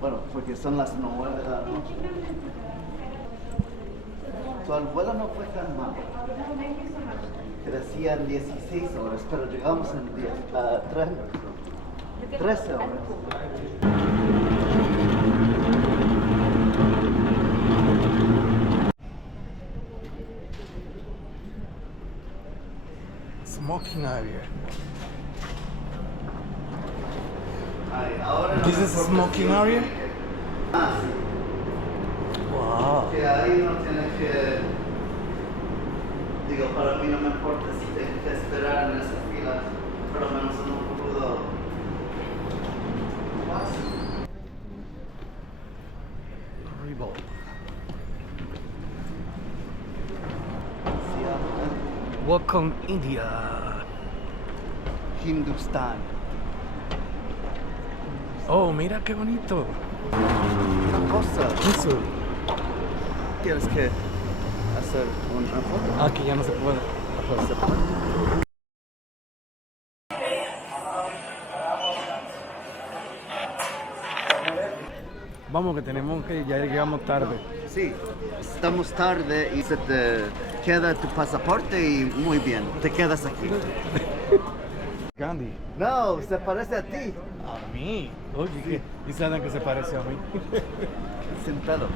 Bueno, porque son las 9 de la noche. El vuelo no fue tan malo. Decían 16 horas, pero llegamos en 13 horas. Smoking area. Ahora no This is a smoking area? Ah, sí. Wow. Que ahí no tienes que... Digo, para mí no me importa si tengo que esperar en esa fila, por lo menos no puedo... Reebok. Welcome India. Hindustan. Oh, mira qué bonito. Una cosa. Eso. Tienes que hacer una foto. Aquí ya no se puede. Vamos que tenemos que ya llegamos tarde. Sí, estamos tarde y se te queda tu pasaporte y muy bien, te quedas aquí. Gandhi. No, se parece a ti. A mí. Oye, ¿qué? ¿Y saben que se parece a mí? Sin pelo.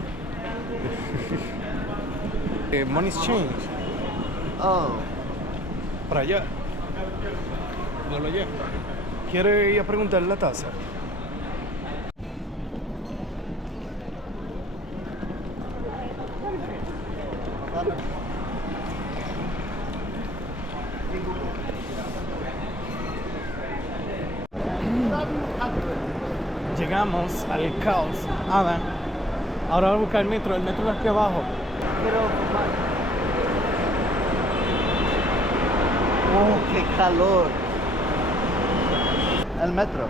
Money's change. Oh, Para allá. No lo llevo. ¿Quiere ir a preguntarle la taza? Llegamos al caos. Ahora voy a buscar el metro. El metro es aquí abajo. pero... Oh, qué calor. El metro.